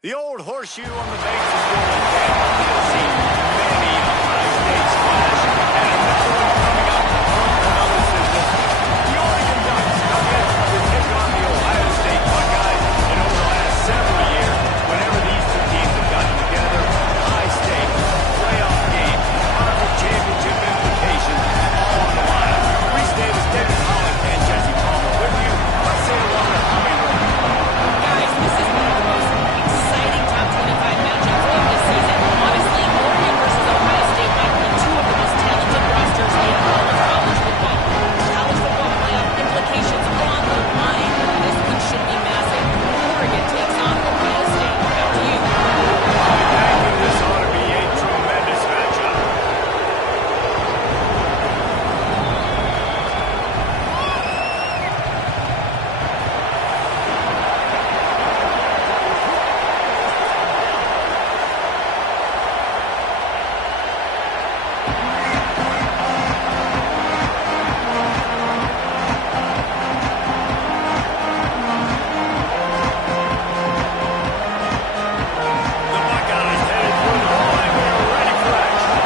The old horseshoe on the bases rolling down. You'll see many Ohio State splash, and another one coming up from another system. The Oregon Ducks come in to take on the Ohio State Buckeyes, and over the last several years, whenever these two teams have gotten together, high stakes, playoff games, conference championship implications, all on the line. Reese Davis, David Holland, and Jesse Palmer with you. Let's say hello to Howie Rowe. Guys, this is one of the most exciting top 25 matchups of this season. Honestly, Oregon versus Ohio State might be two of the most talented rosters in all of college football. College football playoff implications on the line. This one should be massive. Oregon takes on Ohio State. Back to you. Thank you. This ought to be a tremendous matchup. The Buckeyes headed for the line. We are ready for action.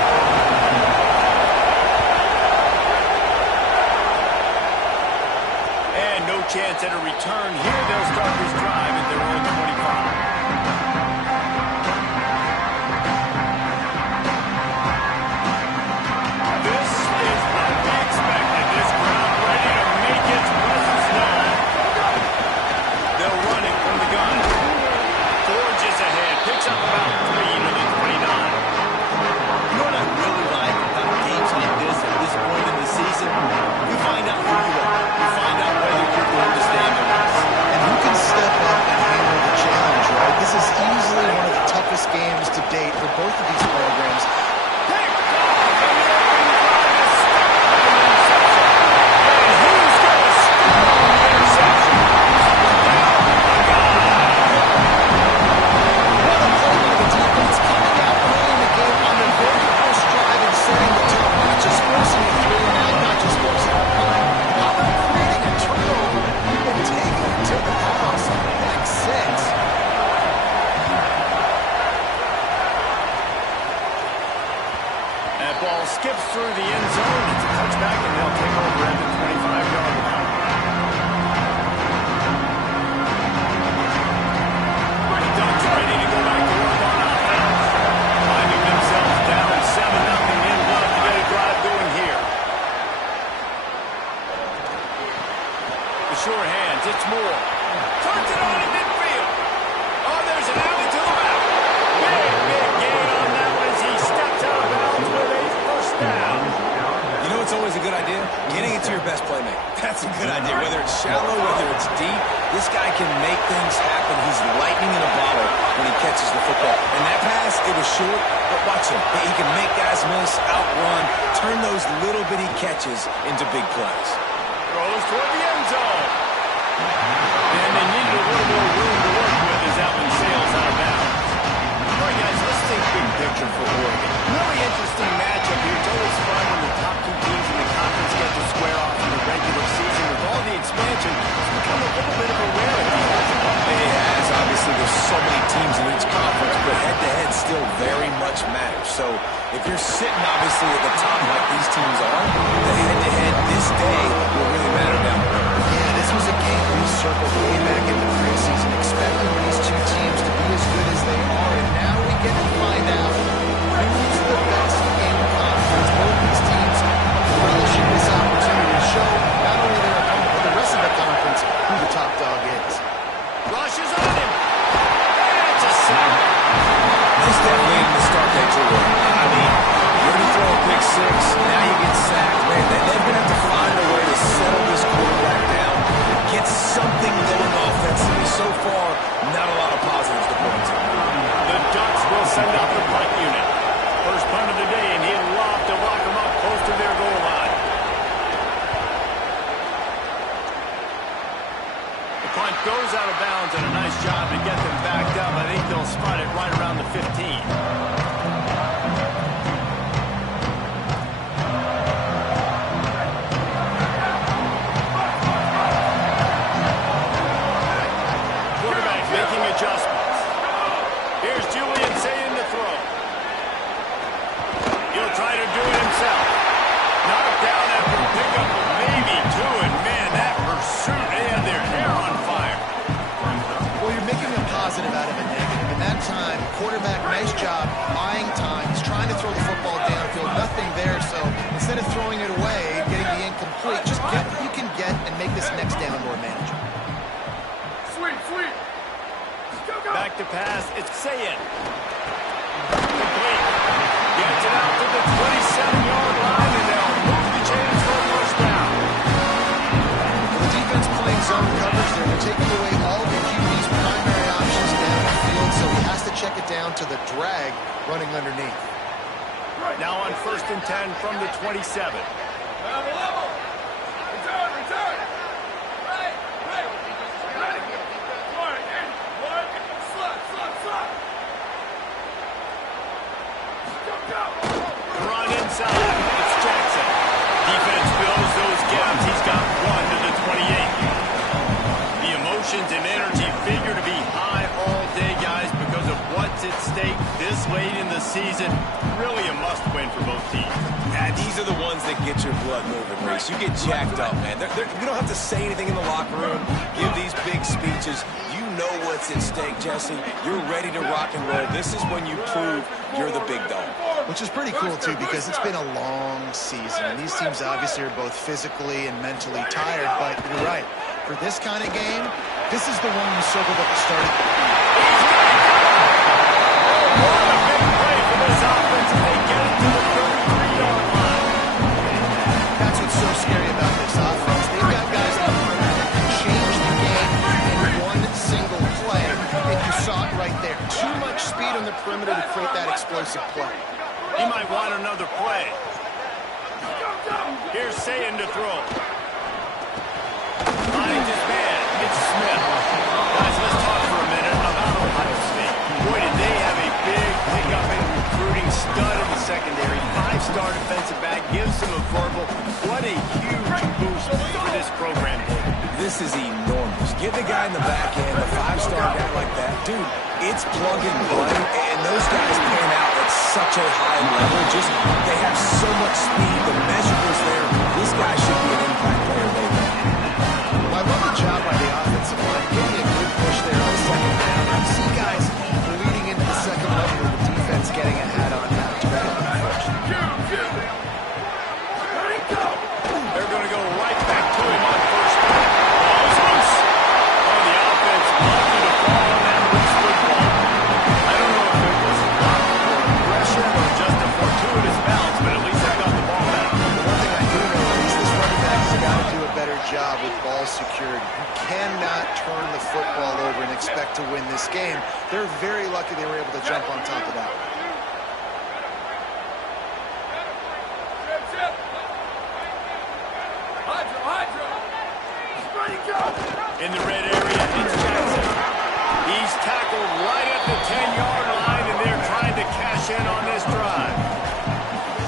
And no chance at a return here. They'll start this drive at their own 25. This is what we expected. This crowd ready to make its presence known. They'll run it from the gun. Forges ahead. Picks up about 3 to the 29. You know what I really like about games like this at this point in the season? You find out who you are. You find out whether you're going to stand the race. And who can step up and handle the challenge, right? This is easily one of the toughest games to date for both of these programs. Picked off, and the opening drive is stopped by an interception. And who's going to score on the interception? Riddell, the guy. What a play by the defense coming out early in the game on the very first drive and setting the tone, not just forcing a 3-and-out, not just forcing a punt. How about creating a turnover and taking it to the house on the next 6? That ball skips through the end zone. It's a touchback, and they'll take over at the 25-yard line. The Ducks ready to go back to work on offense. Finding themselves down 7-0 in love to get a drive going here. The sure hands, it's Moore. Turns it on in midfield. Oh, there's an alley to the left. Big gain on that one as he steps out of bounds with a first down. You know what's always a good idea? Getting it to your best playmaker. That's a good idea. Whether it's shallow, whether it's deep, this guy can make things happen. He's lightning in a bottle when he catches the football. And that pass, it was short, but watch him. He can make guys miss, outrun, turn those little bitty catches into big plays. Throws toward the end zone. And they needed a little more room to work with as that one sails out of bounds. All right, guys, let's think big picture for Oregon. Really interesting matchup here. It's always fun when the top two teams in the conference get to square off in the regular season. With all the expansion, it's become a little bit of a rarity. It has. Obviously, there's so many teams in each conference, but head-to-head still very much matters. So if you're sitting, obviously, at the top like these teams are, the head-to-head this day will really matter down the road. Yeah, this was a game we circled way back in the preseason, expecting these two teams to be as good as they are, and now we get to find out who's the best in conference. Both these teams relishing this opportunity to show not only their opponent, but the rest of the conference who the top dog is. Rushes on him. And it's a sack. This definitely ain't the start that you're with. I mean, you already throw a pick six, now you get sacked. Man, they're going to have to find a way to settle this quarterback down, get something going offensively. So far, not a lot of positives to point to. The Ducks will send out the punt unit. First punt of the day, and he'll lob to lock them up close to their goal line. The punt goes out of bounds, and a nice job to get them backed up. I think they'll spot it right around the 15. Quarterback making adjustments. Basically, just get what you can get and make this next down more manageable. Back to pass. It's Sayed. Complete. Gets it out to the 27-yard line, and they'll move the chains for a first down. The defense playing zone coverage there. They're taking away all the QB's primary options down the field, so he has to check it down to the drag running underneath. Now on 1st and 10 from the 27. Run inside. It's Jackson. Defense fills those gaps. He's got 1 to the 28. The emotions and energy figure to be high all day, guys, because of what's at stake this late in the season. Really a must-win for both teams. Yeah, these are the ones that get your blood moving, Reese. You get jacked up, man. You don't have to say anything in the locker room, give these big speeches. You know what's at stake, Jesse. You're ready to rock and roll. This is when you prove you're the big dog. Which is pretty cool, too, because it's been a long season. And these teams obviously are both physically and mentally tired, but you're right. For this kind of game, this is the one you circled at the start. What a big play for this offense as they get it to the 33-yard line. That's what's so scary about this offense. They've got guys on the perimeter that can change the game in one single play, and you saw it right there. Too much speed on the perimeter to create that explosive play. He might want another play. Here's Sayin to throw. Finds his man. It's Smith. Guys, let's talk for a minute about Ohio State. Boy, did they have a big pickup in recruiting. Stud in the secondary. 5-star defensive back. Gives him a verbal. What a huge boost for this program. This is enormous. Give the guy in the back end, a 5-star guy like that. Dude, it's plug and play, and those guys pan out at such a high level. Just, they have so much speed. The measurables there. This guy should be an impact player later. Well, I love the job by the offensive line. Getting a good push there on 2nd down. I see guys leading into the second level with the defense getting a hat on now to that on first. They're going to go right back to him on 1st down. Ball's loose. Oh, the offense wanted to fall on that loose football. I don't know if it was luck or aggression or just a fortuitous bounce, but at least they got the ball back. One thing I do know is this running back has got to do a better job with ball security. You cannot turn the football over and expect to win this game. They're very lucky they were able to jump on top of that. In the red area, it's Jackson. He's tackled right at the 10-yard line, and they're trying to cash in on this drive.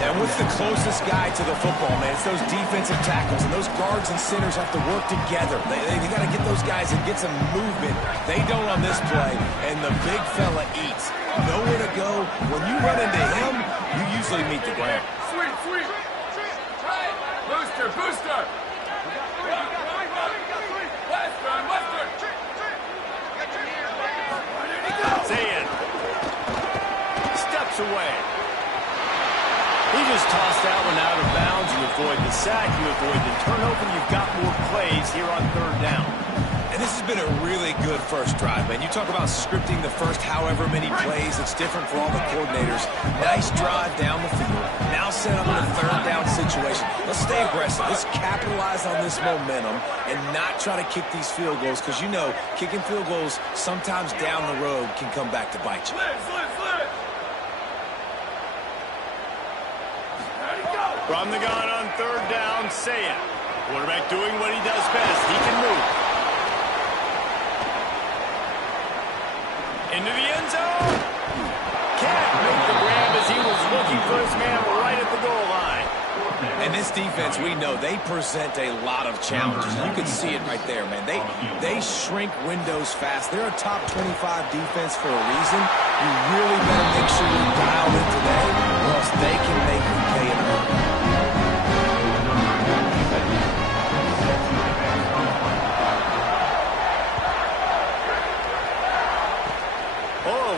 And what's the closest guy to the football, man? It's those defensive tackles, and those guards and centers have to work together. They got to get those guys and get some movement. They don't on this play, and the big fella eats. Nowhere to go. When you run into him, you usually meet the ground. Sweet. Booster. Saying. Steps away. He just tossed that one out of bounds. You avoid the sack. You avoid the turnover. You've got more plays here on 3rd down. And this has been a really good first drive, man. You talk about scripting the first however many plays. It's different for all the coordinators. Nice drive down the field. Now set up in a 3rd down situation. Let's stay aggressive. Let's capitalize on this momentum and not try to kick these field goals, because you know kicking field goals sometimes down the road can come back to bite you. From the gun on 3rd down, Saying. Quarterback doing what he does best. He can move. Into the end zone. Can't make the grab as he was looking for his man right at the goal line. And this defense, we know, they present a lot of challenges. You can see it right there, man. They shrink windows fast. They're a top 25 defense for a reason. You really better make sure you're dialed in today, or else they can make you pay it up.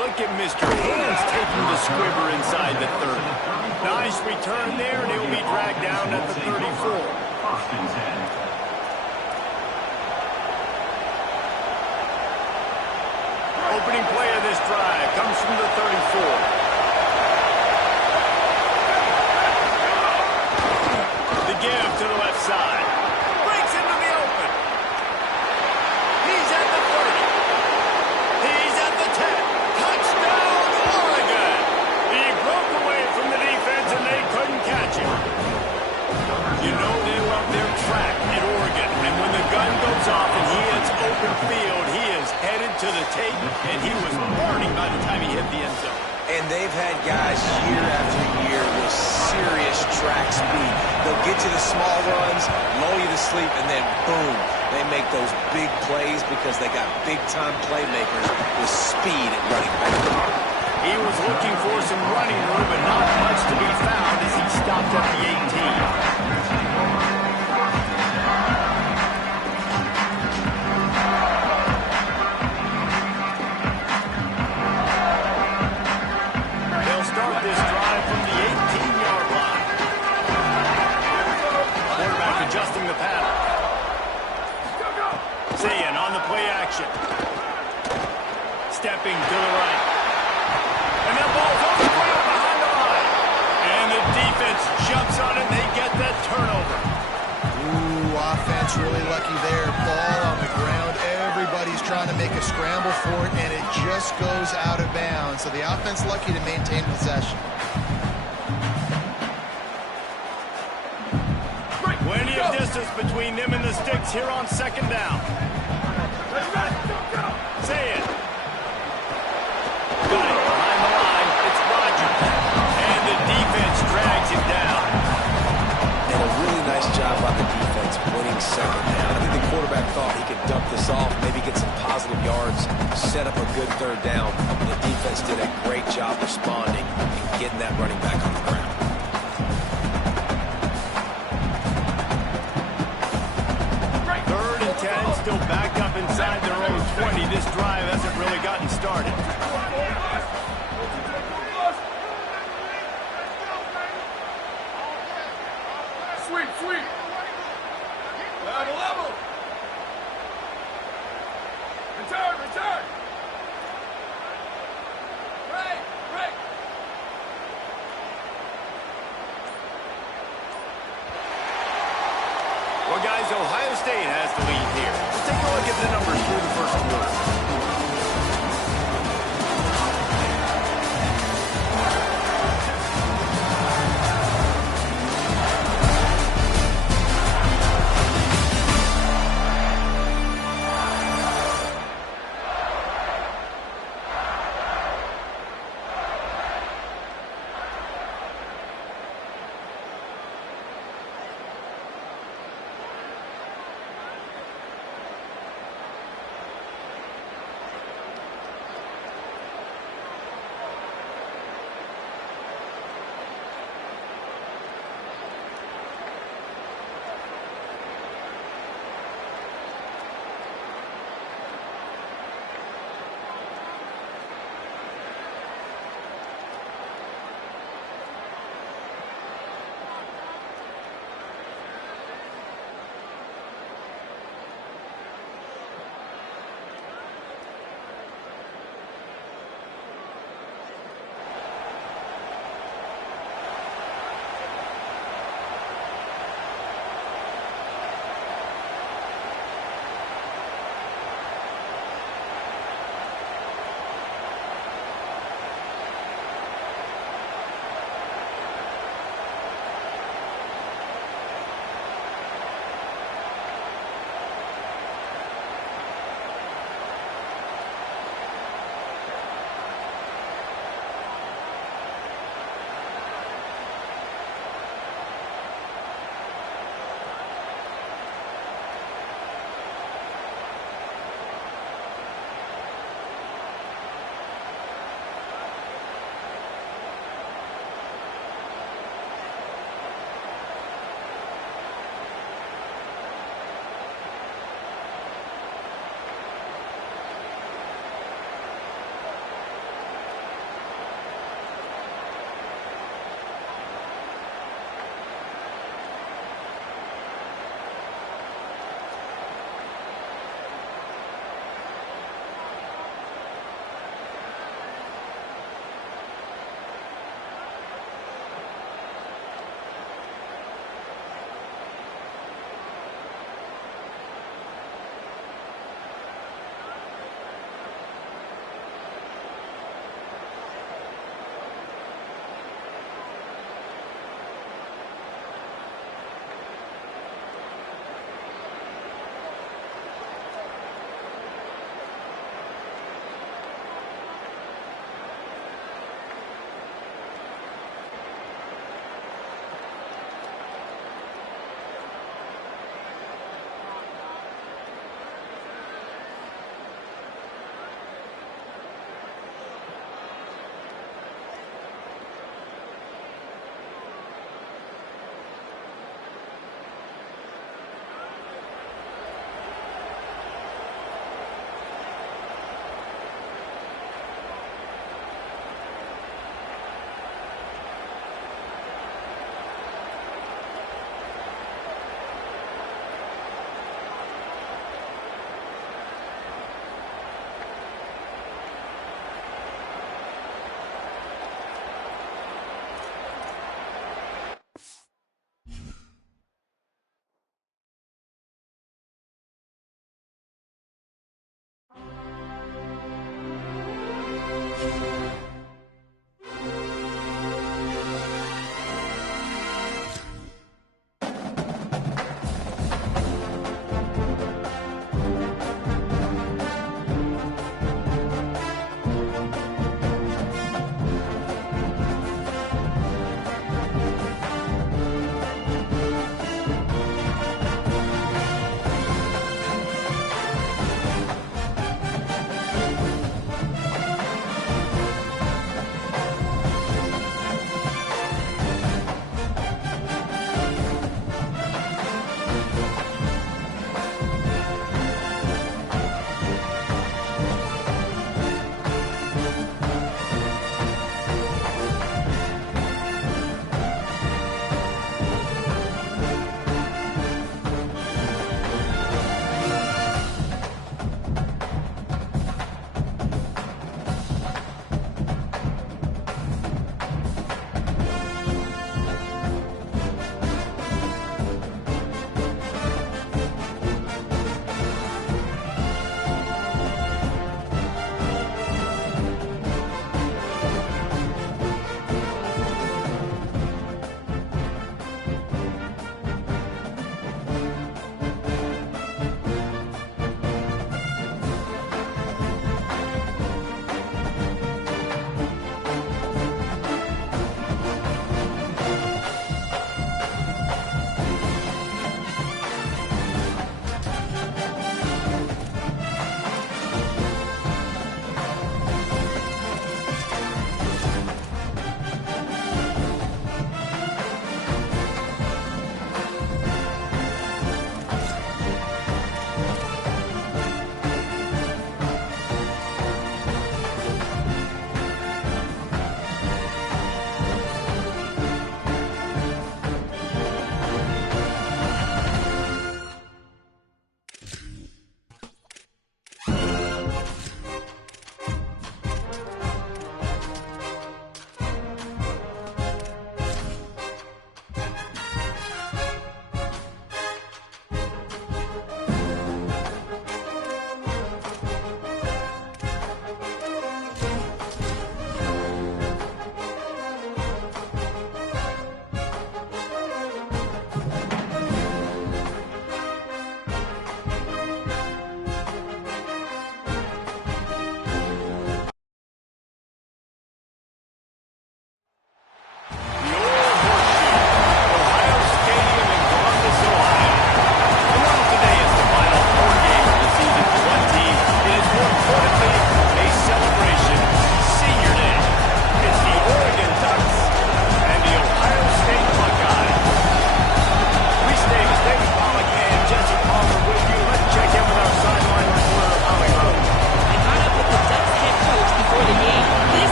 Look at Mr. Hands taking the squibber inside the 30. Nice return there, and he'll be dragged down at the 34. opening play of this drive comes from the 34. The give to the left side. Breaks into the open. He's at the 30. He's at the 10. Touchdown, Oregon! He broke away from the defense and they couldn't catch him. You know they love their track at Oregon, and when the gun goes off and he hits open field, he is headed to the tape, and he was burning by the time he hit the end zone. And they've had guys year after year with serious track speed. They'll get you the small runs, lull you to sleep, and then boom, they make those big plays because they got big-time playmakers with speed at running back. He was looking for some running room, but not much to be found as he stopped at the 18. Adjusting the pattern. Zayn on the play action. Stepping to the right. And that ball's over behind the line. And the defense jumps on it and they get that turnover. Ooh, offense really lucky there. Ball on the ground. Everybody's trying to make a scramble for it, and it just goes out of bounds. So the offense lucky to maintain possession. Plenty of distance between them and the sticks here on second down. Say it. Got it behind the line. It's Rodgers. And the defense drags him down. And a really nice job by the defense winning second down. I think the quarterback thought he could dump this off, maybe get some positive yards, set up a good third down. The defense did a great job responding and getting that running back on the ground. Still back up inside their own 20. This drive hasn't really gotten started. Sweet. Level. Return. Break. Well, guys, Ohio State has the lead here. Let's take a look at the numbers through the first quarter.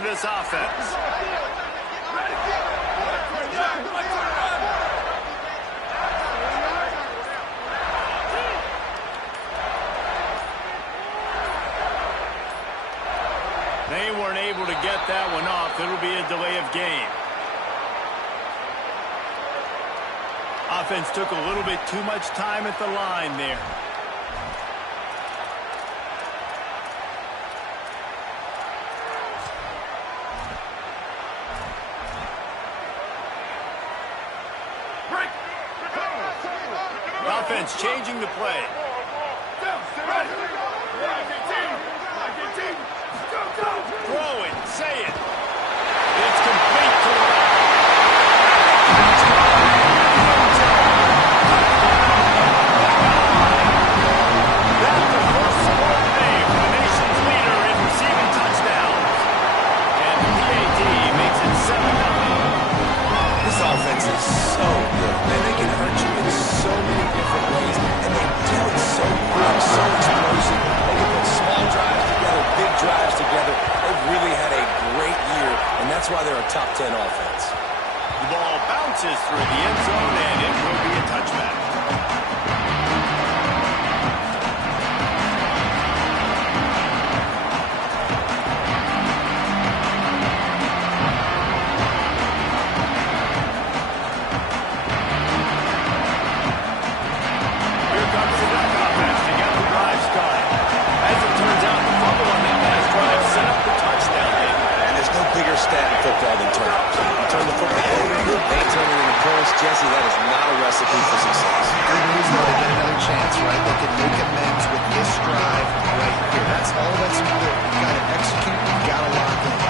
for this offense. They weren't able to get that one off. It'll be a delay of game. Offense took a little bit too much time at the line there. Offense changing the play. Throw it, say it. It's complete to the right. That's the first score today for the nation's leader in receiving touchdowns. And the PAT makes it 7-0. This offense is so good. Man, they can hurt you in so many different ways, and they do it so quick, so explosive. They can put small drives together, big drives together. They've really had a great year, and that's why they're a top 10 offense. The ball bounces through the end zone, and it will be a touchback. Jesse, that is not a recipe for success. Good news, though, they get another chance, right? They can make amends with this drive right here. That's all that's important. You've got to execute. You've got to lock in.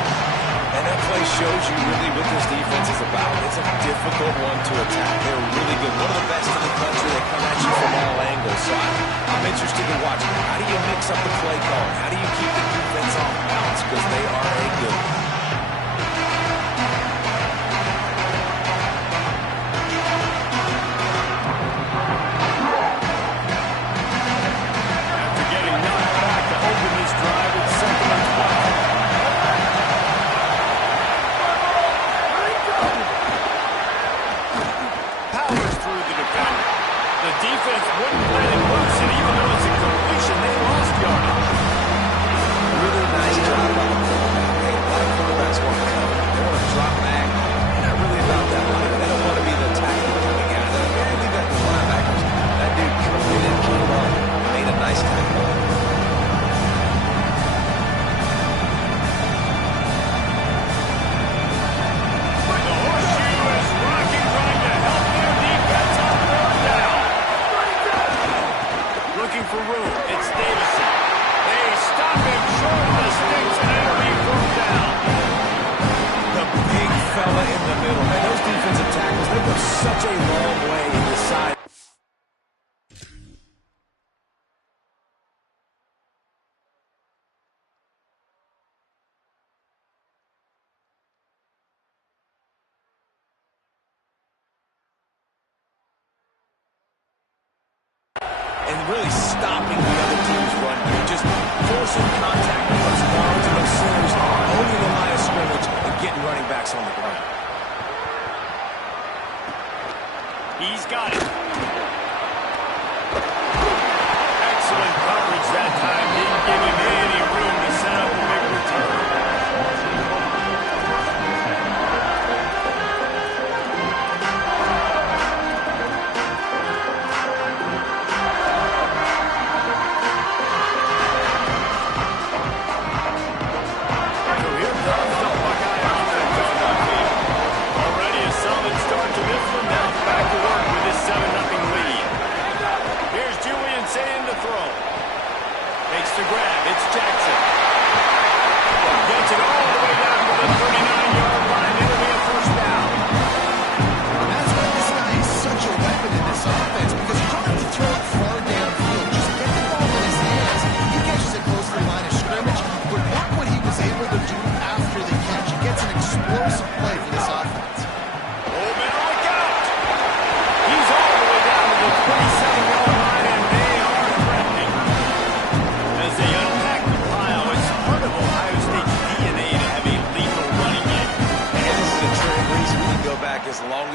And that play shows you really what this defense is about. It's a difficult one to attack. They're really good. One of the best in the country. They come at you from all angles. So I'm interested to watch. How do you mix up the play calling? How do you keep the defense off balance? Because they are a good one. Defense wouldn't let him loose, and even though it's a completion, they lost yardage. Really nice job by the quarterback. Hey, a lot of quarterbacks want to cover. They want to drop back. They're not really about that life. They don't want to be the tackle coming out. They leave that to linebackers. That dude completed, came up, made a nice tackle. The horseshoe is rocking, trying to help their defense on third down. Looking for room. It's Davison. They stop him short of the sticks, and it'll be brought down. The big fella in the middle. Man, those defensive tackles, they go such a long way in the side. And really stopping the other team's run. Just forcing contact with those guards and those centers, owning the line of scrimmage, and getting running backs on the ground. He's got it. Excellent coverage that time. Didn't give him any room to set up a big return. Already a solid start to this one. Now back to work with his 7-0 lead.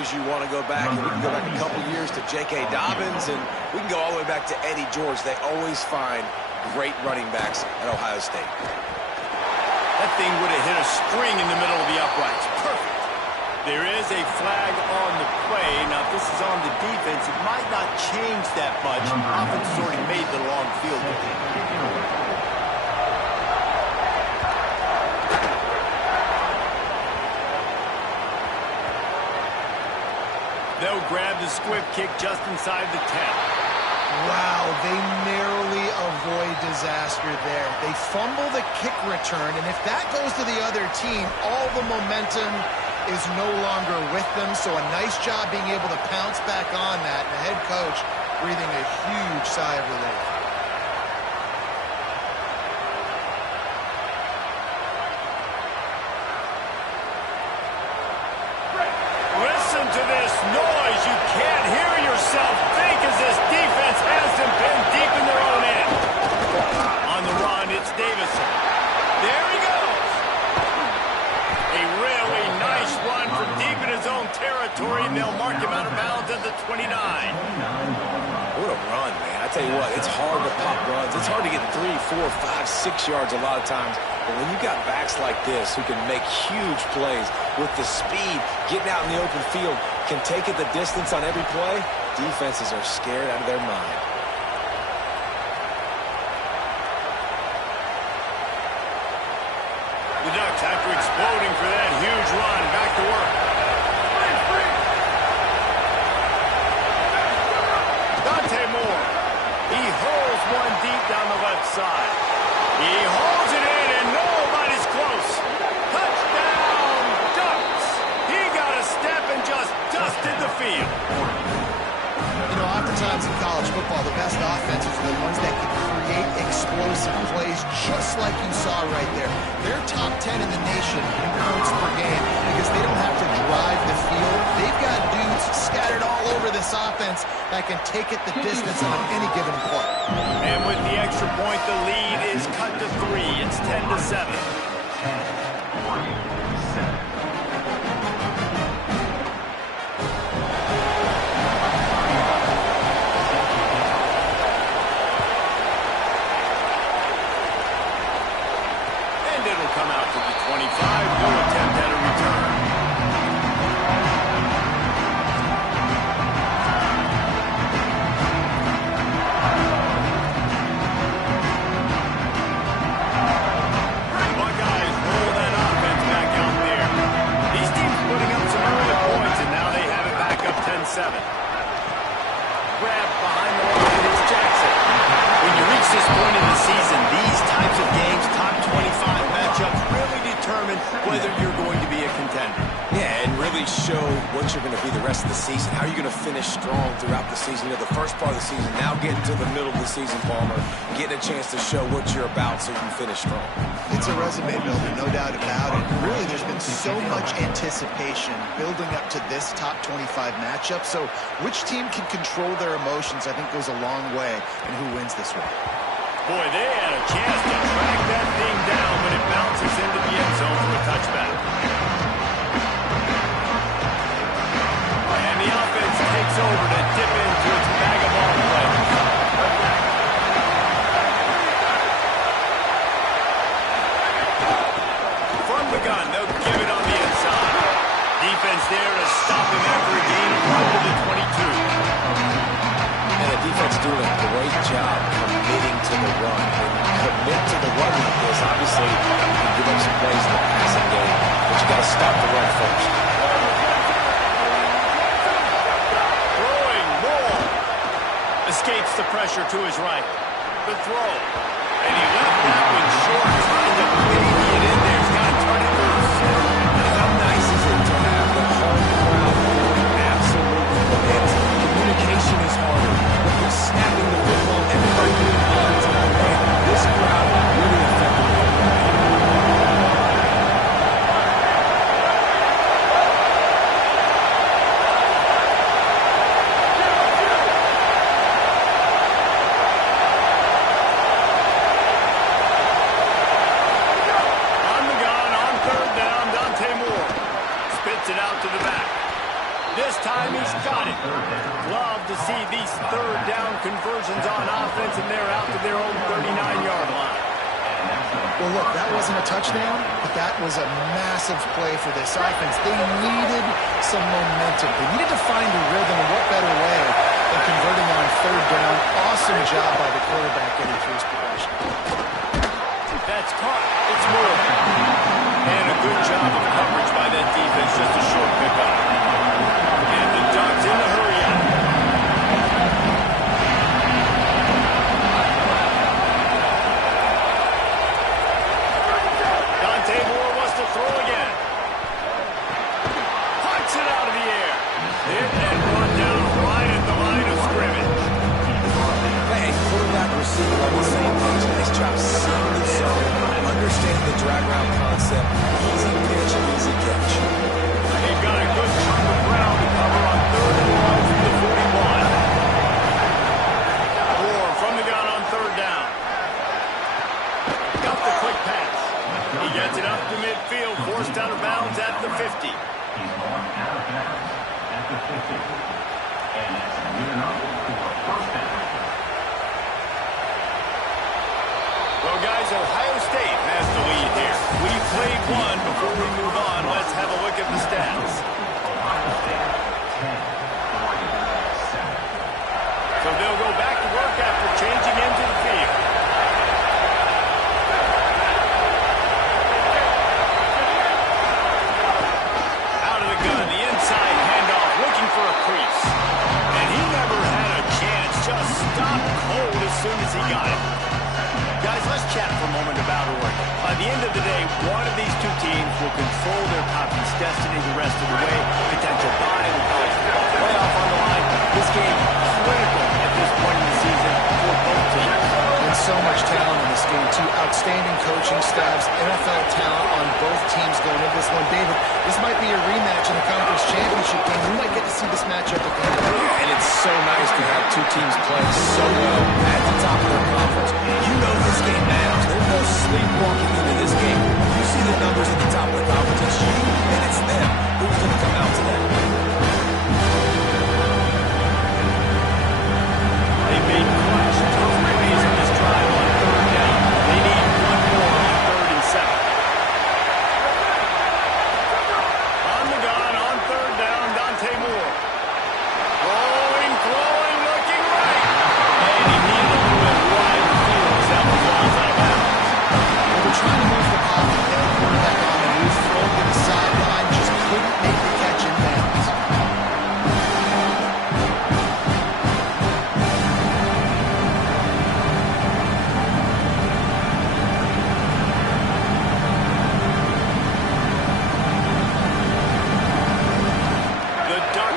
as you want to go back, and we can go back a couple years to J.K. Dobbins, and we can go all the way back to Eddie George. They always find great running backs at Ohio State. That thing would have hit a string in the middle of the uprights. Perfect. There is a flag on the play. Now, if this is on the defense, it might not change that much. Offense has already made the long field goal. They'll grab the squib kick just inside the 10. Wow, they narrowly avoid disaster there. They fumble the kick return, and if that goes to the other team, all the momentum is no longer with them. So a nice job being able to pounce back on that, and the head coach breathing a huge sigh of relief. Listen to this noise. You can't hear yourself think as this defense has them pinned deep in their own end. On the run, it's Davison. There he goes. A really nice run from deep in his own territory, and they'll mark him out of bounds at the 29. What a run, man. I tell you what, it's hard to pop runs. It's hard to get 3, 4, 5, 6 yards a lot of times. But when you got backs like this who can make huge plays with the speed, getting out in the open field, can take it the distance on every play, defenses are scared out of their mind. The Ducks, after exploding for that huge run, back to work. Dante Moore. He holds one deep down the left side. He holds it in, and nobody's close. Touchdown, Ducks. He got a step and just dusted the field. You know, oftentimes in college football, the best offenses are the ones that can create explosive plays, just like you saw right there. They're top 10 in the nation in points per game because they don't have to drive the field. They've got dudes scattered all over this offense that can take it the distance on any given play. And with the extra point, the lead is cut to 3. It's 10-7. Come out to the 25, no attempt at a return. Buckeyes roll that offense back out there. These teams putting up some early points, and now they have it back up 10-7. Grab behind the line, it's Jackson. When you reach this point in the season, these types of games, top 25 matchups, really determine whether you're going to be a contender. Yeah, and really show what you're going to be the rest of the season. How are you going to finish strong throughout the season? You know, the first part of the season, now getting to the middle of the season, Palmer, getting a chance to show what you're about so you can finish strong. It's a resume builder, no doubt about it. Really, there's been so much anticipation building up to this top 25 matchup. So which team can control their emotions, I think, goes a long way in who wins this one. Boy, they had a chance to track that thing down, but it bounces into the end zone for a touchback. And the offense takes over to dip into its bag of ball play. From the gun, they'll give it on the inside. Defense there to stop him after a gain of 1 to the 22. And the defense doing a great job committing to the run. When you commit to the run like this, obviously you can give up some plays in the passing game, but you got to stop the run first. Throwing Moore. Escapes the pressure to his right. The throw. And he left that one short, trying to baby it in there. He's got to turn it loose. And how nice is it to have the home crowd going absolutely bananas? Communication is harder. You're snapping the football, everybody doing it. Man, this crowd really affected the football. This time he's got it. Love to see these third down conversions on offense, and they're out to their own 39-yard line. Well, look, that wasn't a touchdown, but that was a massive play for this offense. They needed some momentum. They needed to find a rhythm, and what better way than converting on third down. Awesome job by the quarterback getting through his progression. That's caught. It's Moore. And a good job of coverage by that defense. Just a short pickup. And the Ducks in the hurry up. Moore wants to throw again. Punts it out of the air. Hit and run down right at the line of scrimmage. Hey, quarterback and receiver on the same page. Nice job seeing the zone, understanding the drag route concept. Easy pitch, easy catch. They've got a good chunk of ground to cover on third and long from the 41. Moore from the gun on third down. Got the quick pass. He gets it up to midfield, forced out of bounds at the 50. He's marked out of bounds at the 50. And it's given up for first down. Well, guys, Ohio State has the lead here. We've played one. Before we move on, let's have a look at the stats. Ohio State, 10. Oregon, 7. So they'll go back to work after changing into the field. For a crease. And he never had a chance. Just stopped cold as soon as he got it. Guys, let's chat for a moment about Oregon. By the end of the day, one of these two teams will control their conference destiny the rest of the way. Potential bye in the college football playoff on the line. This game critical at this point in the season for both teams. And so much talent in this game, too. Outstanding coaching staffs, NFL talent on both teams going into this one. David, this might be a rematch in the conference championship game. We might get to see this matchup again. Yeah, and it's so nice to have two teams playing so well at the top of their conference. You know this game matters. There's no sleepwalking into this game. You see the numbers at the top of the conference. It's you and it's them. Who's going to come out today? They made clutch, tough plays in this drive on third down. They need one more on third and 7. On the gun, on third down, Moore. Rolling, throwing, looking right. And he needed a little bit wide of the field. That was almost out of bounds. Well, they're trying to move the ball from the quarterback on the move, throw to the sideline, just couldn't make the catch in bounds.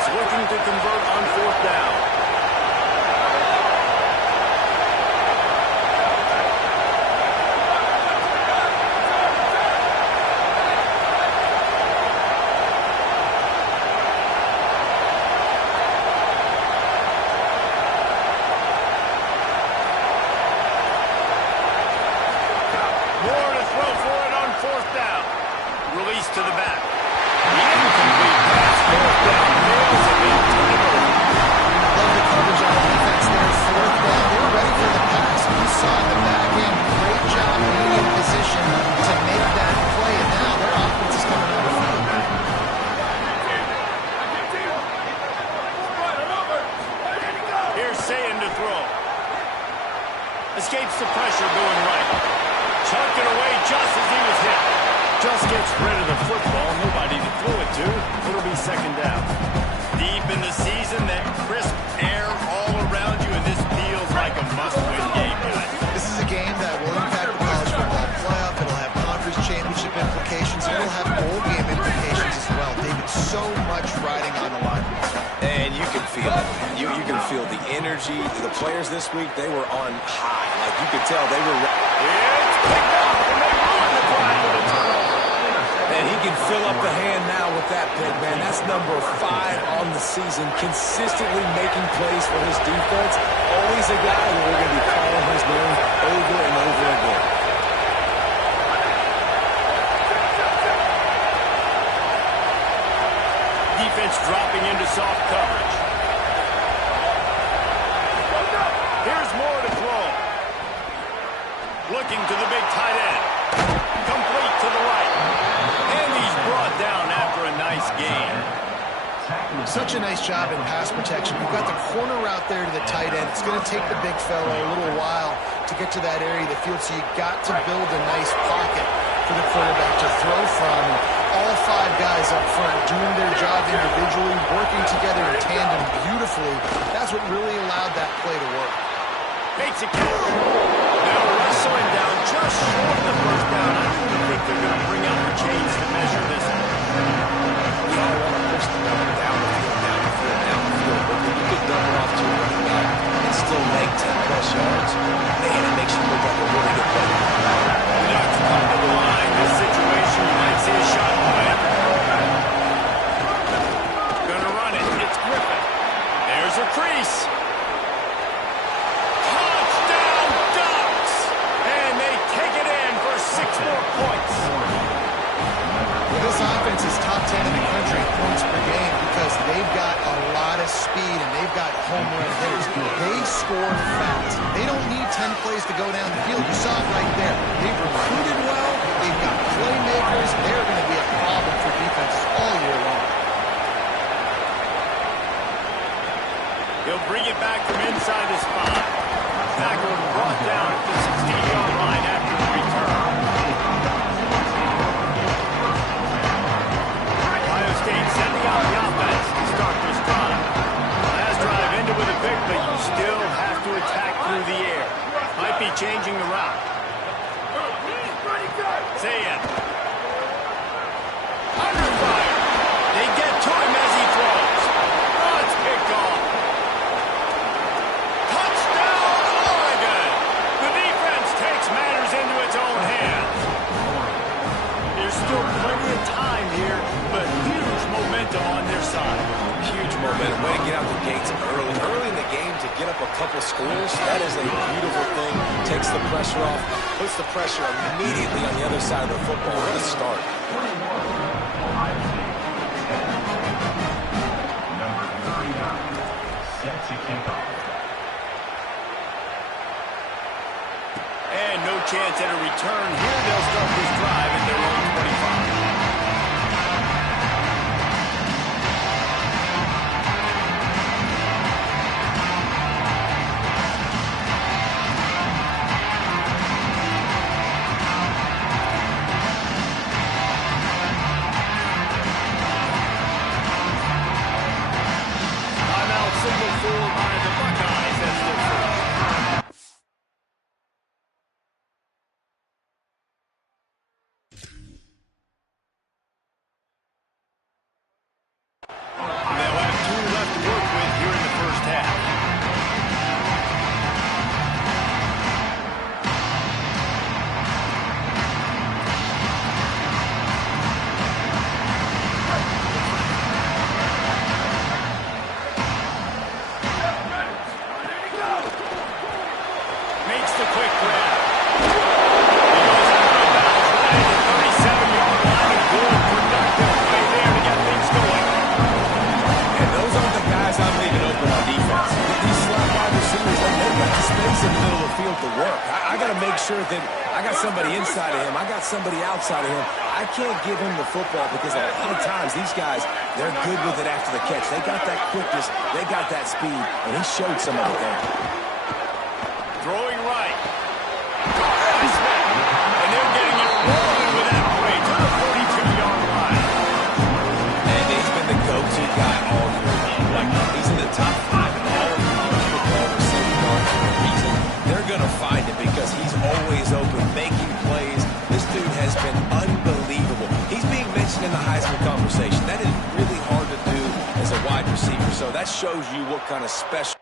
Looking to convert on fourth down. Moore to throw for it on fourth down. Release to the back. The incomplete pass, fourth down. Love the coverage on defense there. Fourth down. They were ready for the pass. You saw in the back end. Great job being in position to make that play. And now their offense is coming on the field. Here's Sayin to throw. Escapes the pressure going right. Chucked it away just as he was hit. Just gets rid of the football. Nobody to throw it to. It'll be second down. Deep in the season, that crisp air all around you, and this feels like a must-win game, guys. This is a game that will impact the college football playoff. It'll have conference championship implications. It will have bowl game implications as well. David, so much riding on the line. And you can feel it. You can feel the energy. The players this week, they were on high. Like you could tell they were. It's picked up, and they run the drive with a turnover. And he can fill up the hand now with that pick, man. That's number 5 on the season, consistently making plays for his defense. Always a guy that we're going to be calling his name over and over again. Defense defense dropping into soft coverage. Here's more to throw. Looking to the big tight end. Complete to the right. And he's brought down after a nice gain. Such a nice job in pass protection. You've got the corner route there to the tight end. It's going to take the big fella a little while to get to that area of the field, so you got to build a nice pocket for the quarterback to throw from. All five guys up front doing their job individually, working together in tandem beautifully. That's what really allowed that play to work. Takes a catch. Now wrestling down just short of the first down. I really think they're going to bring out the chains to measure this one. We all want to push the ball down the field, down the field, down the field. But when you can dump it off to a running back and still make 10-plus yards, man, it makes you look like a really good play. Ducks come to the line. This situation, you might see a shot play. Gonna run it. It's Griffin. There's a crease. Touchdown, Ducks! And they take it in for 6 more points. This offense is top 10 in the country in points per game because they've got a lot of speed and they've got home run hitters. They score fast. They don't need 10 plays to go down the field. You saw it right there. They've recruited well. They've got playmakers. They're going to be a problem for defenses all year long. He'll bring it back from inside the spot. Tackle brought down at the 16-yard line after the return. Ohio State sending out the offense to start this drive. Last drive ended with a pick, but you still have to attack through the air. Might be changing the route. Say it. Under fire. They get to him as he throws. Oh, it's picked off. Touchdown, Oregon. The defense takes matters into its own hands. There's still plenty of time here, but huge momentum on their side. Huge momentum. Way to get out the gates early. Early in the game to get up a couple scores, that is a beautiful thing. Takes the pressure off, puts the pressure immediately on the other side of the football. What a start. Number 39, set to kick off. And no chance at a return here. They'll start this drive at their own 25. Timeout signal forward by the Buckeyes. That's their first. They'll have 2 left to work with here in the first half. Makes the quick grab. He goes out of bounds right at the 37-yard line. A good, productive play there to get things going. And those aren't the guys I'm leaving open on defense. These slot wide receivers, they've got the space in the middle of the field to work. I got to make sure that I got somebody inside of him. I got somebody outside of him. I can't give him the football because a lot of times these guys, they're good with it after the catch. They got that quickness. They got that speed. And he showed some of it there. Throwing right. And they're getting it rolling with that play to the 42-yard line. And he's been the go-to guy all year long. Like, he's in the top 5 in all of college football receiving yards for a reason. They're going to find it because he's always open, making plays. This dude has been unbelievable. He's being mentioned in the Heisman conversation. That is really hard to do as a wide receiver, so that shows you what kind of special